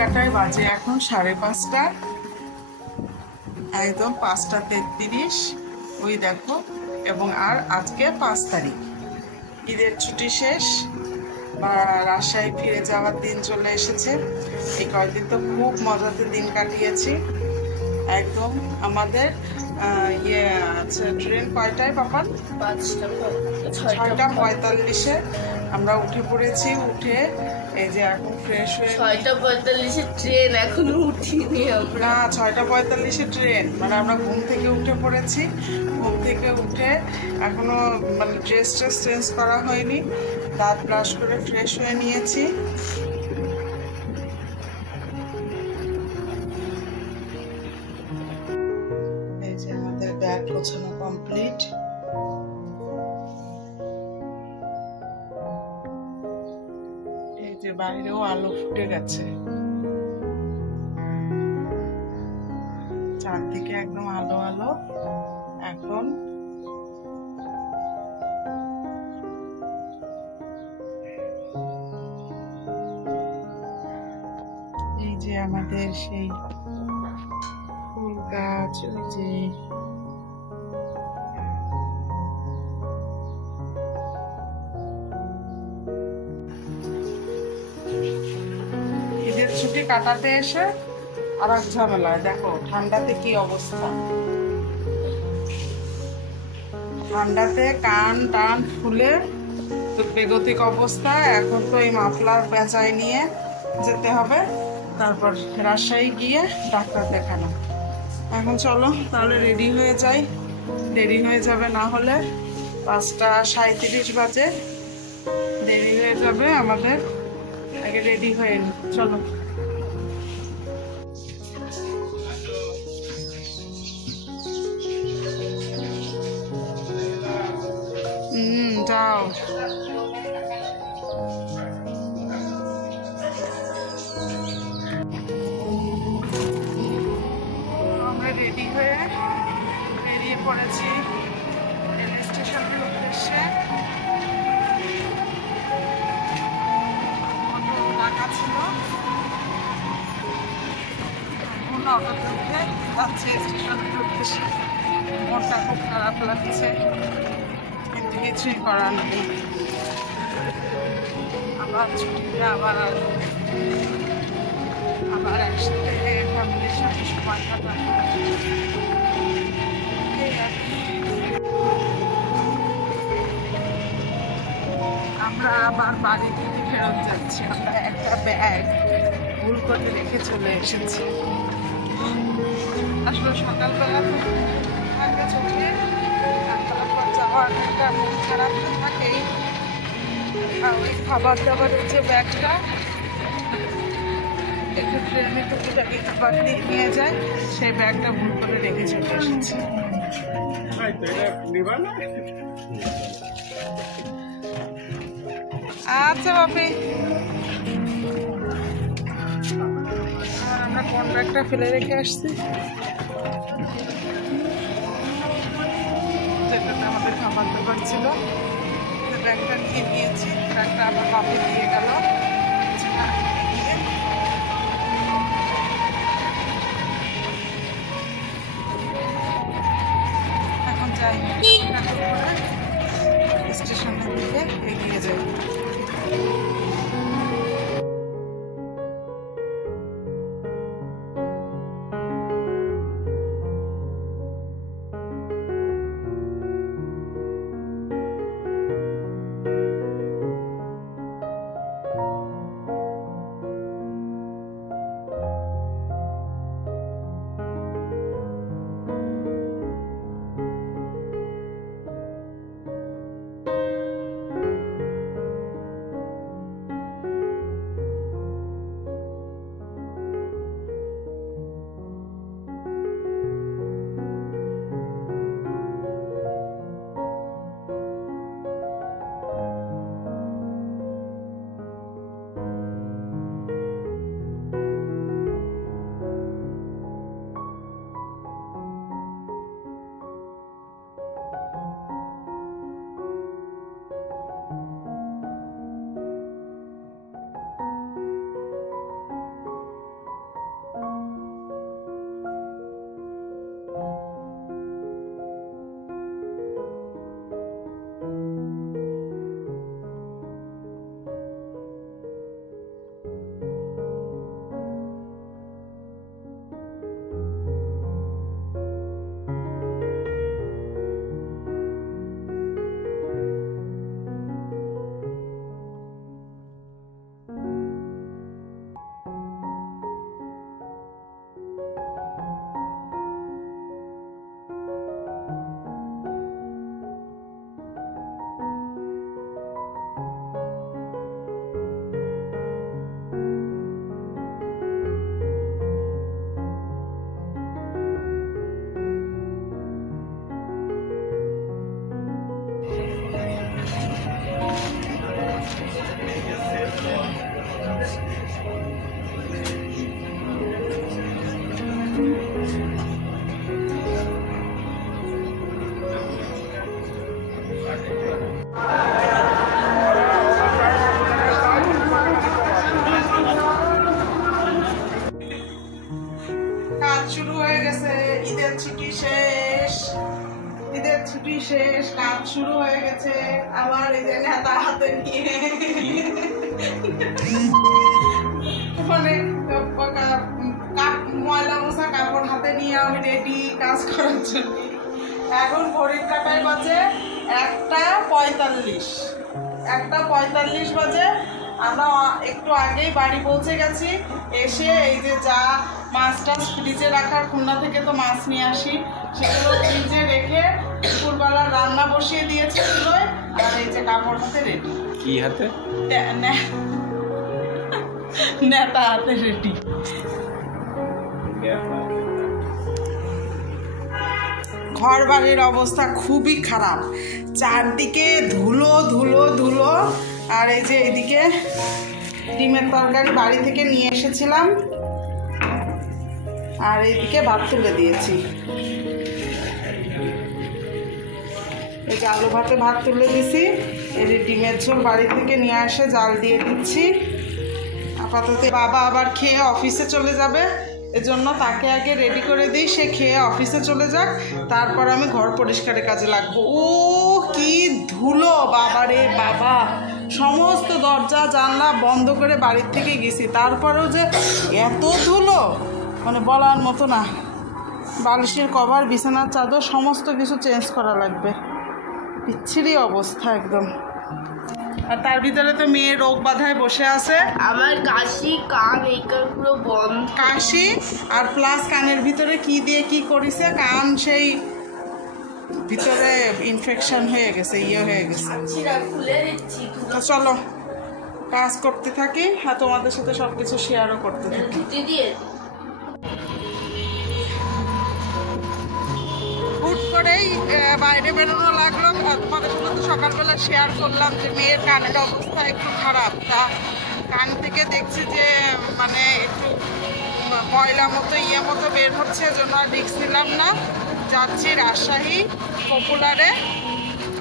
কাটায় বাজে এখন 5:30, একদম 5:33। ওই দেখো, এবং আর আজকে 5 তারিখ, ঈদের ছুটি শেষ বা রাজশাহী ফিরে যাওয়ার দিন চলে এসেছে। এই কয়েকদিন তো খুব মজাতে দিন কাটিয়েছি একদম। আমাদের ট্রেন কয়টায় পাপান? 6:45-এ আমরা উঠে পড়েছি। উঠে এই যে এখন ফ্রেশ হয়ে 6:45-এ ট্রেন, এখনো উঠিনি আমরা। 6:45-এ ট্রেন, মানে আমরা ঘুম থেকে উঠে পড়েছি। ঘুম থেকে উঠে এখনো মানে ড্রেস চেঞ্জ করা হয়নি, দাঁত ব্রাশ করে ফ্রেশ হয়ে নিয়েছি। এই যে আমাদের ব্যাগ গোছানো কমপ্লিট। এই যে বাইরেও আলো ফুটে গেছে, চারদিকে একদম আলো আলো এখন। এই যে আমাদের সেই ফুল গাছ, ওই যে ঈদের ছুটি কাটাতে এসে আর এক ঝামেলা। দেখো ঠান্ডাতে কি অবস্থা, ঠান্ডাতে কান টান ফুলে তো বেগতিক অবস্থা। এখন তো এই মাফলার পেঁচায় নিয়ে যেতে হবে, তারপর রাজশাহী গিয়ে ডাক্তার দেখানো। এখন চলো তাহলে রেডি হয়ে যাই, দেরি হয়ে যাবে না হলে। 5:37 বাজে, দেরি হয়ে যাবে আমাদের। আগে রেডি হয়ে নি, চলো। যাও। আমরা রেডি হয়ে বেরিয়ে পড়েছি রেল স্টেশনের উদ্দেশ্যে। অটো ডাকা ছিল, এখন অটোতে উঠে যাচ্ছে স্টেশনের উদ্দেশ্যে। মনটা খুব খারাপ লাগছে, কিন্তু কিছুই করার নেই। আবার ছুটিতে আবার একসাথে ফ্যামিলির সাথে সময় কাটানো। আমরা আবার বাড়ি থেকে ফেরত যাচ্ছি। আমরা একটা ব্যাগ ভুল করে রেখে চলে এসেছি। আসলে সকালবেলা থাকে চোখে, তারপর যাওয়ার একটা মন খারাপ তো থাকেই। ওই খাবার দাবারের যে ব্যাগটা একটু ট্রেনে টুকুটাকি খাবার নিয়ে যায়, সেই ব্যাগটা ভুল করে রেখে চলে এসেছি। আচ্ছা বাপি, আমরা কোন ব্যাগটা ফেলে রেখে আসছি, যেটাতে আমাদের খাবার দাবার ছিল। ব্যাগটা নিয়ে নিয়েছি, ব্যাগটা আবার বাপি দিয়ে গেল। এখন যাই, স্টেশনের দিকে এগিয়ে যাই। গেছে, ঈদের ছুটি শেষ, ঈদের ছুটি শেষ, কাজ শুরু হয়ে গেছে আমার এই যে নেতা হাতে নিয়ে। মানে ময়লা মোছা কাপড় হাতে নিয়ে আমি রেডি কাজ করার জন্য। এখন ঘড়ির কাটায় বাজে 1:45, 1:45 বাজে। আমরা একটু আগেই বাড়ি পৌঁছে গেছি। এসে এই যে যা মাছ টাছ ফ্রিজে রাখার, খুলনা থেকে তো মাছ নিয়ে আসি, সেগুলো ফ্রিজে রেখে দুপুরবেলা রান্না বসিয়ে দিয়েছে চুলোয়। আর এই যে কাপড় হাতে রেডি। কি হাতে? নেতা হাতে রেডি। ঘর বাড়ির অবস্থা খুবই খারাপ, চারদিকে ধুলো ধুলো ধুলো। আর এই যে এদিকে ডিমের তরকারি বাড়ি থেকে নিয়ে এসেছিলাম, আর এইদিকে ভাত তুলে দিয়েছি। এই যে আলু ভাতে ভাত তুলে দিছি, এই যে ডিমের ঝোল বাড়ি থেকে নিয়ে আসে জাল দিয়ে দিচ্ছি। আপাতত বাবা আবার খেয়ে অফিসে চলে যাবে, এজন্য তাকে আগে রেডি করে দিই, সে খেয়ে অফিসে চলে যাক, তারপর আমি ঘর পরিষ্কারের কাজে লাগবো। ও কি ধুলো বাবারে বাবা, সমস্ত দরজা জানলা বন্ধ করে বাড়ির থেকে গেছি, তারপরেও যে এত ধুলো মানে বলার মতো না। বালিশের কভার, বিছানার চাদর সমস্ত কিছু চেঞ্জ করা লাগবে, বিচ্ছিরি অবস্থা একদম। আর তার ভিতরে তো মেয়ে রোগ বাধায় বসে আছে। আমার কাশি, কান এইকার পুরো বন্ধ। কাশি আর প্লাস কানের ভিতরে কি দিয়ে কি করেছে, কান সেই ভিতরে ইনফেকশন হয়ে গেছে, হয়ে গেছে। খুলে দিচ্ছি। তো চলো কাজ করতে থাকি, আর তোমাদের সাথে সবকিছু শেয়ারও করতে থাকি। হুট করেই বাইরে বেরোনো লাগলো, তোমাদের সাথে তো সকালবেলা শেয়ার করলাম যে মেয়ের কানের অবস্থা একটু খারাপ। তা কান থেকে দেখছি যে মানে একটু ময়লা মতো মতো বের হচ্ছে, জন্য আর রিস্ক নিলাম না। যাচ্ছি রাজশাহী পপুলারে,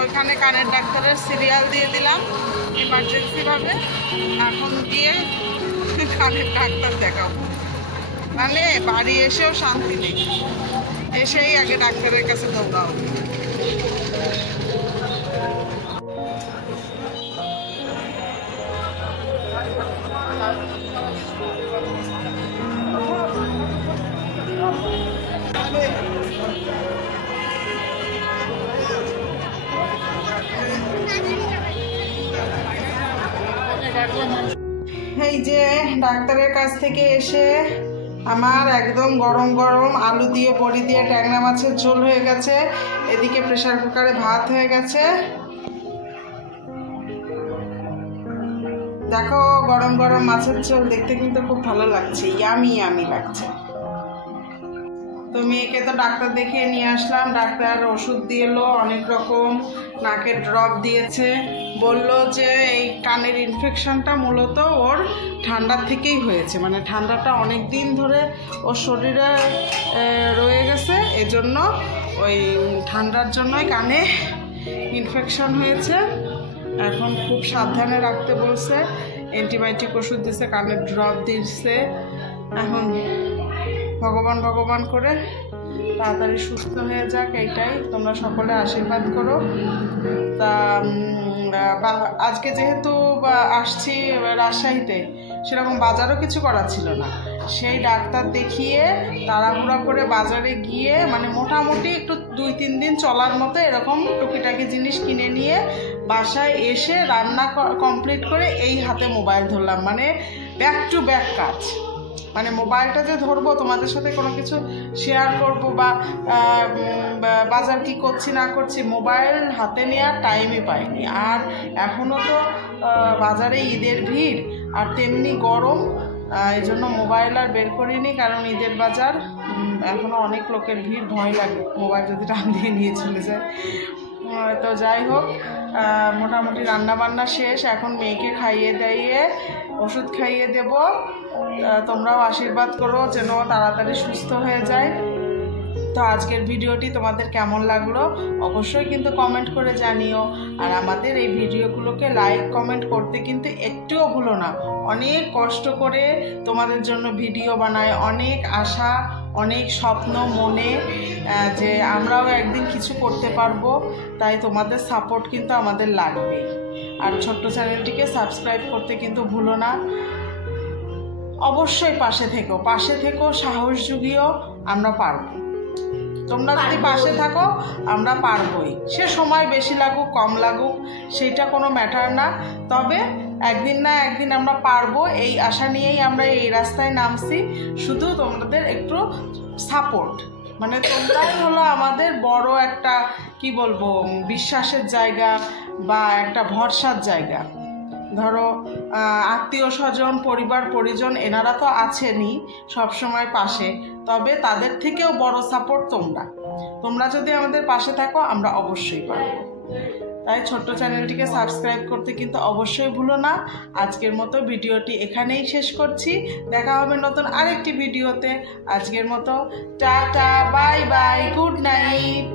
ওইখানে কানের ডাক্তারের সিরিয়াল দিয়ে দিলাম এমার্জেন্সিভাবে। এখন গিয়ে কানের ডাক্তার দেখাবো, মানে বাড়ি এসেও শান্তি নেই, এসেই আগে ডাক্তারের কাছে দৌড়াও। এই যে ডাক্তারের কাছ থেকে এসে আমার একদম গরম গরম আলু দিয়ে বড়ি দিয়ে ট্যাংরা মাছের ঝোল হয়ে গেছে, এদিকে প্রেসার কুকারে ভাত হয়ে গেছে। দেখো গরম গরম মাছের ঝোল দেখতে কিন্তু খুব ভালো লাগছে, ইয়ামি ইয়ামি লাগছে। তো মেয়েকে তো ডাক্তার দেখিয়ে নিয়ে আসলাম, ডাক্তার ওষুধ দিয়েলো অনেক রকম, নাকের ড্রপ দিয়েছে, বলল যে এই কানের ইনফেকশনটা মূলত ওর ঠান্ডার থেকেই হয়েছে, মানে ঠান্ডাটা অনেক দিন ধরে ওর শরীরে রয়ে গেছে, এজন্য ওই ঠান্ডার জন্যই কানে ইনফেকশন হয়েছে। এখন খুব সাবধানে রাখতে বলছে, অ্যান্টিবায়োটিক ওষুধ দিচ্ছে, কানের ড্রপ দিচ্ছে। এখন ভগবান ভগবান করে তাড়াতাড়ি সুস্থ হয়ে যাক, এইটাই তোমরা সকলে আশীর্বাদ করো। তা আজকে যেহেতু আসছি রাজশাহীতে, সেরকম বাজারও কিছু করার ছিল না, সেই ডাক্তার দেখিয়ে তাড়াহুড়া করে বাজারে গিয়ে মানে মোটামুটি একটু 2-3 দিন চলার মতো এরকম টুকিটাকি জিনিস কিনে নিয়ে বাসায় এসে রান্না কমপ্লিট করে এই হাতে মোবাইল ধরলাম, মানে ব্যাক টু ব্যাক কাজ। মানে মোবাইলটা যে ধরবো, তোমাদের সাথে কোনো কিছু শেয়ার করব বা বাজার কি করছি না করছি, মোবাইল হাতে নেওয়ার টাইমই পাইনি। আর এখনও তো বাজারে ঈদের ভিড় আর তেমনি গরম, এই জন্য মোবাইল আর বের করিনি, কারণ ঈদের বাজার এখনও অনেক লোকের ভিড়, ভয় লাগে মোবাইল যদি টান দিয়ে নিয়ে চলে যায়। তো যাই হোক, মোটামুটি রান্নাবান্না শেষ, এখন মেয়েকে খাইয়ে দাইয়ে ওষুধ খাইয়ে দেব। তোমরাও আশীর্বাদ করো যেন তাড়াতাড়ি সুস্থ হয়ে যায়। তো আজকের ভিডিওটি তোমাদের কেমন লাগলো অবশ্যই কিন্তু কমেন্ট করে জানিও, আর আমাদের এই ভিডিওগুলোকে লাইক কমেন্ট করতে কিন্তু একটুও ভুলো না। অনেক কষ্ট করে তোমাদের জন্য ভিডিও বানায়, অনেক আশা অনেক স্বপ্ন মনে, যে আমরাও একদিন কিছু করতে পারবো। তাই তোমাদের সাপোর্ট কিন্তু আমাদের লাগবেই। আর ছোট্ট চ্যানেলটিকে সাবস্ক্রাইব করতে কিন্তু ভুলো না। অবশ্যই পাশে থেকো, সাহস জুগিও, আমরা পারবো। তোমরা যদি পাশে থাকো আমরা পারবোই। সে সময় বেশি লাগুক কম লাগুক সেইটা কোনো ম্যাটার না, তবে একদিন না একদিন আমরা পারবো, এই আশা নিয়েই আমরা এই রাস্তায় নামছি। শুধু তোমাদের একটু সাপোর্ট, মানে তোমরাই হলো আমাদের বড় একটা কি বলবো বিশ্বাসের জায়গা বা একটা ভরসার জায়গা। ধরো আত্মীয় স্বজন, পরিবার পরিজন এনারা তো আছেনই সবসময় পাশে, তবে তাদের থেকেও বড় সাপোর্ট তোমরা যদি আমাদের পাশে থাকো আমরা অবশ্যই পারবো। তাই ছোট্ট চ্যানেলটিকে সাবস্ক্রাইব করতে কিন্তু অবশ্যই ভুলো না। আজকের মতো ভিডিওটি এখানেই শেষ করছি, দেখা হবে নতুন আরেকটি ভিডিওতে। আজকের মতো tata, bye bye, good night.